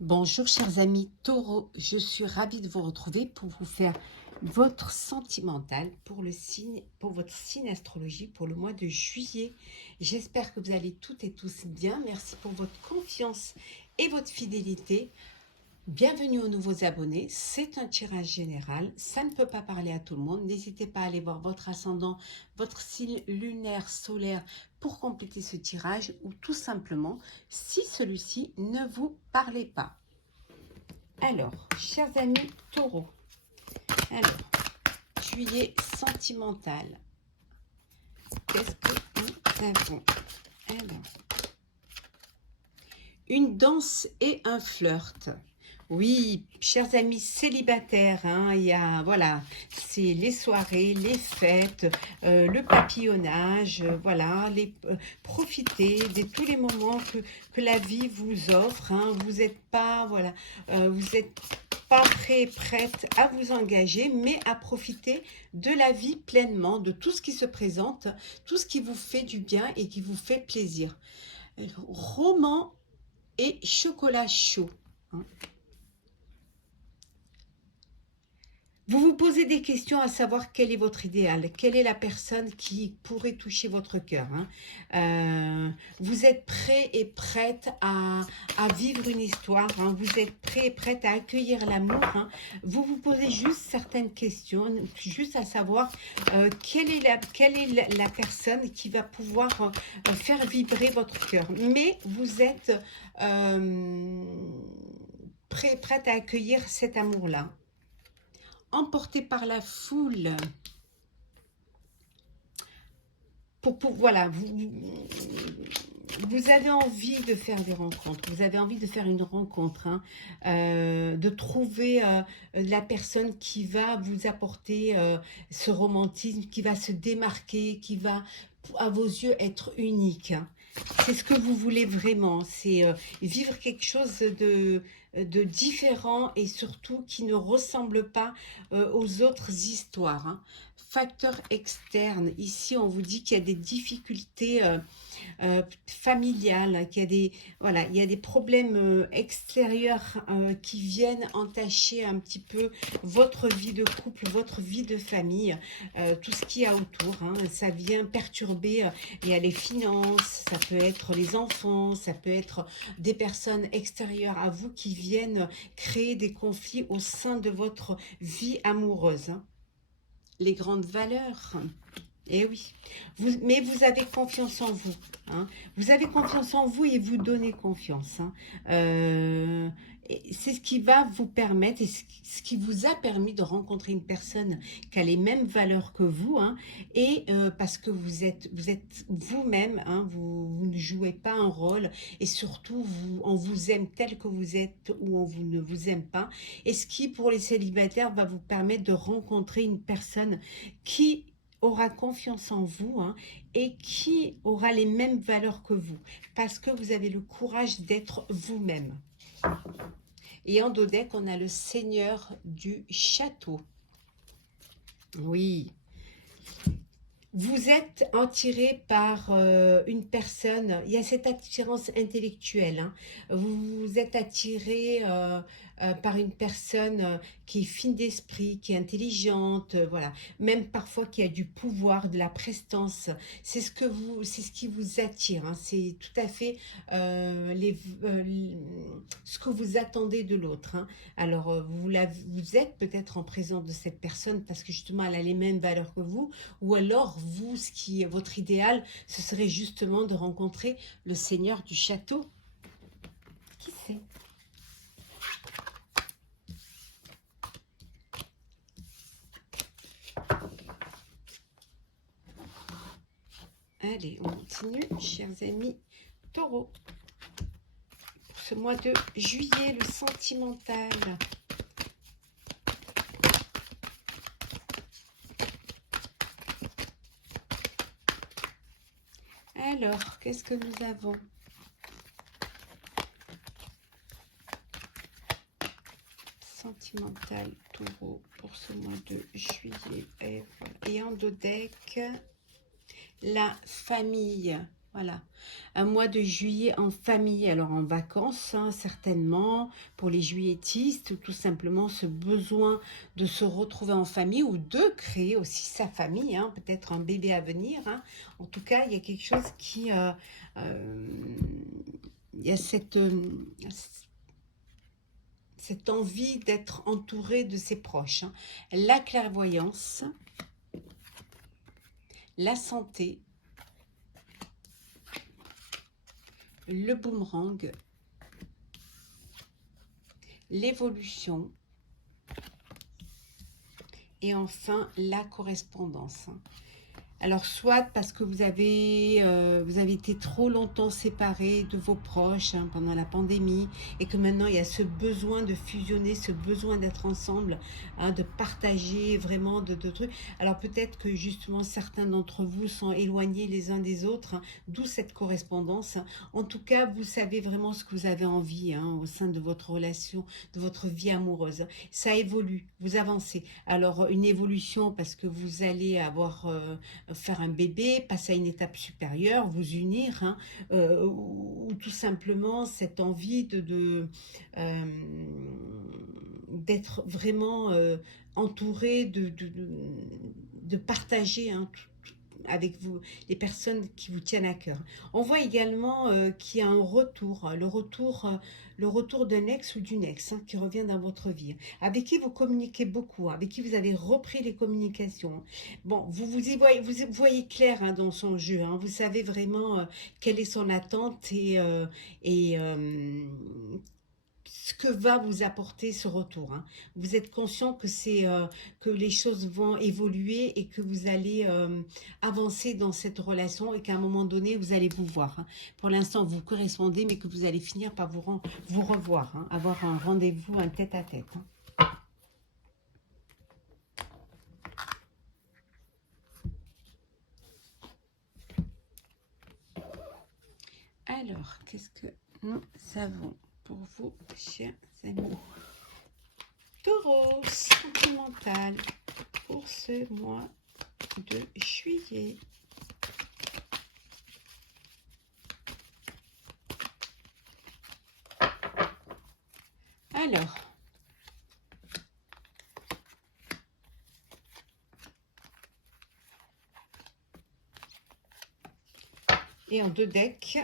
Bonjour chers amis Taureau, je suis ravie de vous retrouver pour vous faire votre sentimental pour le signe, pour votre signe astrologie pour le mois de juillet. J'espère que vous allez toutes et tous bien. Merci pour votre confiance et votre fidélité. Bienvenue aux nouveaux abonnés, c'est un tirage général, ça ne peut pas parler à tout le monde. N'hésitez pas à aller voir votre ascendant, votre signe lunaire, solaire pour compléter ce tirage ou tout simplement si celui-ci ne vous parlait pas. Alors, chers amis taureaux, alors, juillet sentimental, qu'est-ce que nous avons? Alors, une danse et un flirt. Oui, chers amis célibataires, hein, il y a, voilà, c'est les soirées, les fêtes, le papillonnage, voilà, profitez de tous les moments que la vie vous offre, hein, vous n'êtes pas, voilà, vous n'êtes pas prêt, prête à vous engager, mais à profiter de la vie pleinement, de tout ce qui se présente, tout ce qui vous fait du bien et qui vous fait plaisir. Roman et chocolat chaud. Hein. Vous vous posez des questions à savoir quel est votre idéal, quelle est la personne qui pourrait toucher votre cœur. Hein. Vous êtes prêt et prête à vivre une histoire, hein. Vous êtes prêt et prête à accueillir l'amour. Hein. Vous vous posez juste certaines questions, juste à savoir quelle est la personne qui va pouvoir faire vibrer votre cœur. Mais vous êtes prêt et prête à accueillir cet amour-là. Emporté par la foule, voilà, vous avez envie de faire des rencontres, vous avez envie de faire une rencontre, hein, de trouver la personne qui va vous apporter ce romantisme, qui va se démarquer, qui va, à vos yeux, être unique. Hein. C'est ce que vous voulez vraiment, c'est vivre quelque chose de différent et surtout qui ne ressemble pas aux autres histoires. Hein. Facteur externe, ici on vous dit qu'il y a des difficultés familiales, qu'il y a des, voilà, il y a des problèmes extérieurs qui viennent entacher un petit peu votre vie de couple, votre vie de famille, tout ce qu'il y a autour. Hein, ça vient perturber, il y a les finances, ça peut être les enfants, ça peut être des personnes extérieures à vous qui viennent créer des conflits au sein de votre vie amoureuse. Hein. Les grandes valeurs. Eh oui, mais vous avez confiance en vous. Hein. Vous avez confiance en vous et vous donnez confiance. Hein. C'est ce qui va vous permettre et ce qui vous a permis de rencontrer une personne qui a les mêmes valeurs que vous. Hein, et parce que vous êtes vous-même, hein, vous ne jouez pas un rôle et surtout on vous aime tel que vous êtes ou on vous ne vous aime pas. Et ce qui pour les célibataires va vous permettre de rencontrer une personne qui aura confiance en vous, hein, et qui aura les mêmes valeurs que vous, parce que vous avez le courage d'être vous-même. Et en dos deck, on a le seigneur du château. Oui. Vous êtes attiré par une personne, il y a cette attirance intellectuelle, hein. Vous êtes attiré par une personne qui est fine d'esprit, qui est intelligente, voilà, même parfois qui a du pouvoir, de la prestance. C'est ce qui vous attire, hein. C'est tout à fait ce que vous attendez de l'autre. Hein. Alors vous êtes peut-être en présence de cette personne parce que justement elle a les mêmes valeurs que vous, ou alors vous, ce qui est votre idéal, ce serait justement de rencontrer le seigneur du château. Qui sait? Allez, on continue, chers amis taureaux. Pour ce mois de juillet, le sentimental. Alors, qu'est-ce que nous avons? Sentimental taureau pour ce mois de juillet. Et, voilà. Et en dos deck, la famille. Voilà, un mois de juillet en famille, alors en vacances, hein, certainement, pour les juilletistes, tout simplement ce besoin de se retrouver en famille ou de créer aussi sa famille, hein, peut-être un bébé à venir, hein. En tout cas, il y a quelque chose qui... il y a cette envie d'être entouré de ses proches, hein. La clairvoyance, la santé, le boomerang, l'évolution et enfin la correspondance. Alors, soit parce que vous avez été trop longtemps séparés de vos proches, hein, pendant la pandémie, et que maintenant il y a ce besoin de fusionner, ce besoin d'être ensemble, hein, de partager vraiment de trucs. Alors peut-être que justement certains d'entre vous sont éloignés les uns des autres, hein, d'où cette correspondance. En tout cas, vous savez vraiment ce que vous avez envie, hein, au sein de votre relation, de votre vie amoureuse. Ça évolue, vous avancez. Alors une évolution parce que vous allez avoir... faire un bébé, passer à une étape supérieure, vous unir, hein, ou tout simplement cette envie euh, d'être vraiment entouré, de partager, hein, avec vous, les personnes qui vous tiennent à cœur. On voit également qu'il y a un retour, le retour d'un ex ou d'une ex, hein, qui revient dans votre vie, avec qui vous communiquez beaucoup, avec qui vous avez repris les communications. Bon, vous y voyez, vous voyez clair, hein, dans son jeu, hein, vous savez vraiment quelle est son attente et ce que va vous apporter ce retour, hein. Vous êtes conscient que que les choses vont évoluer et que vous allez avancer dans cette relation et qu'à un moment donné vous allez vous voir, hein. Pour l'instant vous correspondez, mais que vous allez finir par vous revoir, hein, avoir un rendez-vous, un tête-à-tête, hein. Alors, qu'est-ce que nous savons pour vous, chers amis Taureau, sentimental pour ce mois de juillet. Alors, et en deux decks.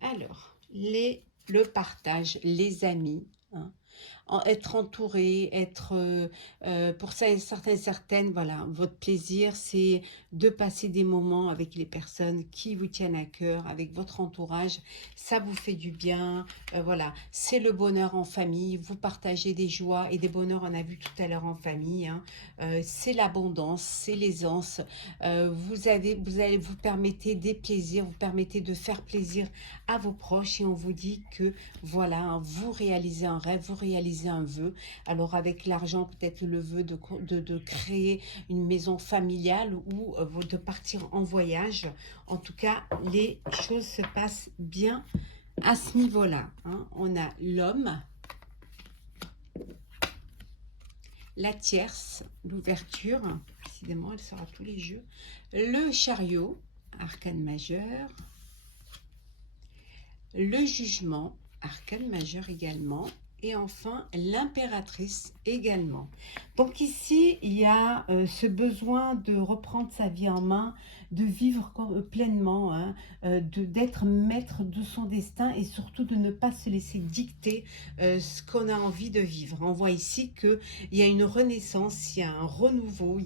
Alors, le partage, les amis, hein, être entouré, être pour ça, certains et certaines, voilà, votre plaisir, c'est de passer des moments avec les personnes qui vous tiennent à cœur, avec votre entourage, ça vous fait du bien, voilà, c'est le bonheur en famille, vous partagez des joies et des bonheurs, on a vu tout à l'heure en famille, hein, c'est l'abondance, c'est l'aisance, vous permettez des plaisirs, vous permettez de faire plaisir à vos proches et on vous dit que voilà, hein, vous réalisez un rêve, vous réalisez un vœu. Alors avec l'argent, peut-être le vœu de créer une maison familiale ou de partir en voyage. En tout cas, les choses se passent bien à ce niveau-là, hein. On a l'homme, la tierce, l'ouverture, précisément, elle sera tous les jeux, le chariot, arcane majeur, le jugement, arcane majeur également, et enfin l'impératrice également. Donc ici, il y a ce besoin de reprendre sa vie en main, de vivre pleinement, hein, d'être maître de son destin et surtout de ne pas se laisser dicter ce qu'on a envie de vivre. On voit ici qu'il y a une renaissance, il y a un renouveau,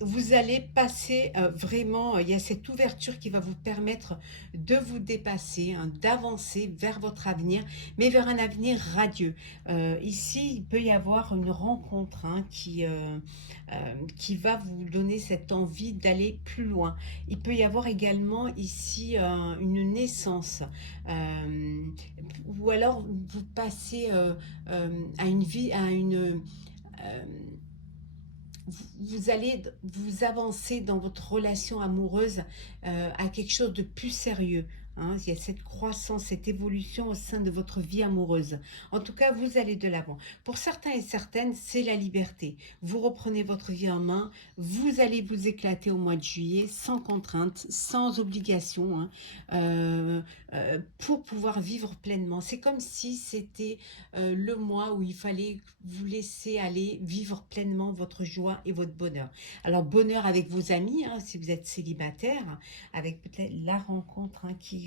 vous allez passer vraiment, il y a cette ouverture qui va vous permettre de vous dépasser, hein, d'avancer vers votre avenir, mais vers un avenir radieux. Ici, il peut y avoir une rencontre, hein, qui va vous donner cette envie d'aller plus loin. Il peut y avoir également ici une naissance, ou alors vous passez à une vie, à une... vous allez vous avancer dans votre relation amoureuse à quelque chose de plus sérieux, Hein, il y a cette croissance, cette évolution au sein de votre vie amoureuse. En tout cas, vous allez de l'avant. Pour certains et certaines, c'est la liberté. Vous reprenez votre vie en main, vous allez vous éclater au mois de juillet, sans contrainte, sans obligation, hein, pour pouvoir vivre pleinement. C'est comme si c'était le mois où il fallait vous laisser aller vivre pleinement votre joie et votre bonheur. Alors, bonheur avec vos amis, hein, si vous êtes célibataire, avec peut-être la rencontre, hein, qui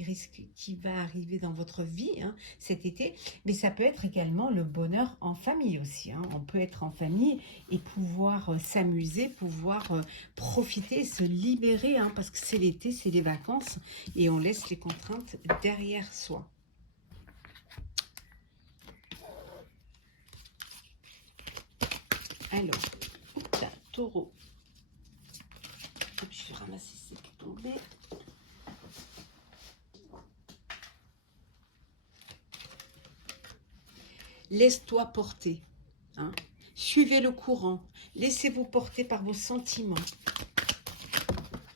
va arriver dans votre vie, hein, cet été, mais ça peut être également le bonheur en famille aussi, hein. On peut être en famille et pouvoir s'amuser, pouvoir profiter, se libérer, hein, parce que c'est l'été, c'est les vacances et on laisse les contraintes derrière soi. Alors, là, taureau. Je vais ramasser ce qui est tombé. Laisse-toi porter. Hein. Suivez le courant. Laissez-vous porter par vos sentiments.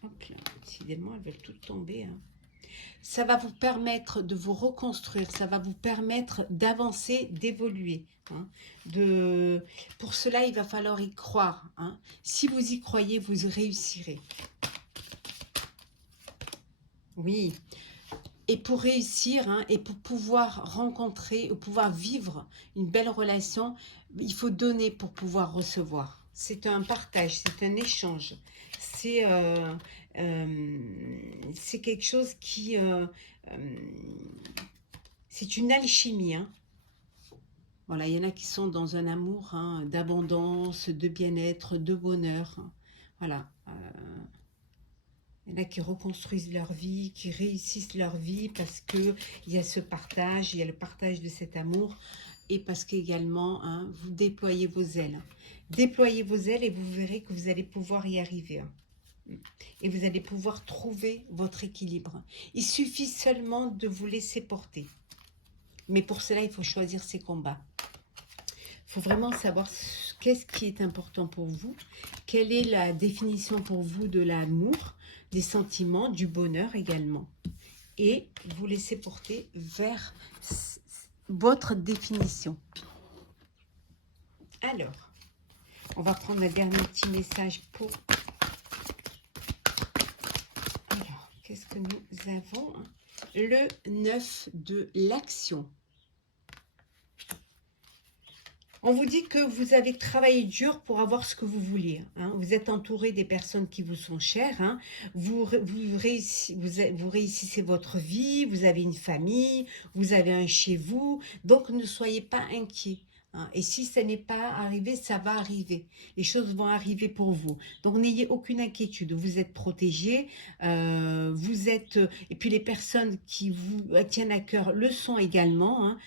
Hop là, décidément, elles veulent toutes tomber. Hein. Ça va vous permettre de vous reconstruire. Ça va vous permettre d'avancer, d'évoluer. Hein. Pour cela, il va falloir y croire. Hein. Si vous y croyez, vous réussirez. Oui. Et pour réussir, hein, et pour pouvoir rencontrer, ou pouvoir vivre une belle relation, il faut donner pour pouvoir recevoir. C'est un partage, c'est un échange. C'est quelque chose qui... c'est une alchimie. Hein. Voilà, il y en a qui sont dans un amour, hein, d'abondance, de bien-être, de bonheur. Hein. Voilà. Il y en a qui reconstruisent leur vie, qui réussissent leur vie parce qu'il y a ce partage, il y a le partage de cet amour et parce qu'également, hein, vous déployez vos ailes. Déployez vos ailes et vous verrez que vous allez pouvoir y arriver. Hein. Et vous allez pouvoir trouver votre équilibre. Il suffit seulement de vous laisser porter. Mais pour cela, il faut choisir ses combats. Il faut vraiment savoir qu'est-ce qui est important pour vous, quelle est la définition pour vous de l'amour, des sentiments, du bonheur également. Et vous laissez porter vers votre définition. Alors, on va prendre un dernier petit message pour... Alors, qu'est-ce que nous avons? Le 9 de l'action. On vous dit que vous avez travaillé dur pour avoir ce que vous vouliez. Hein. Vous êtes entouré des personnes qui vous sont chères. Hein. Vous réussissez votre vie, vous avez une famille, vous avez un chez vous. Donc, ne soyez pas inquiets. Hein. Et si ça n'est pas arrivé, ça va arriver. Les choses vont arriver pour vous. Donc, n'ayez aucune inquiétude. Vous êtes protégés. Et puis, les personnes qui vous tiennent à cœur le sont également. Hein.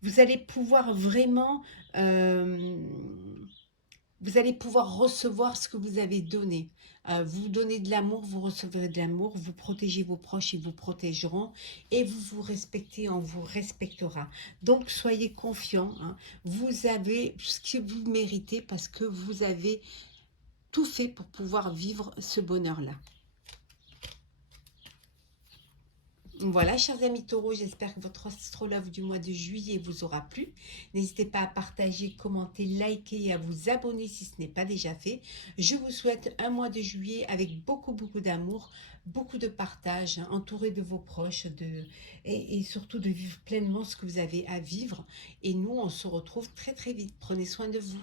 Vous allez pouvoir vraiment... vous allez pouvoir recevoir ce que vous avez donné. Vous donnez de l'amour, vous recevrez de l'amour, vous protégez vos proches, ils vous protégeront et vous vous respectez, on vous respectera. Donc, soyez confiants, hein. Vous avez ce que vous méritez parce que vous avez tout fait pour pouvoir vivre ce bonheur-là. Voilà, chers amis taureaux, j'espère que votre astrologue du mois de juillet vous aura plu. N'hésitez pas à partager, commenter, liker et à vous abonner si ce n'est pas déjà fait. Je vous souhaite un mois de juillet avec beaucoup d'amour, beaucoup de partage, hein, entouré de vos proches et surtout de vivre pleinement ce que vous avez à vivre. Et nous, on se retrouve très vite. Prenez soin de vous.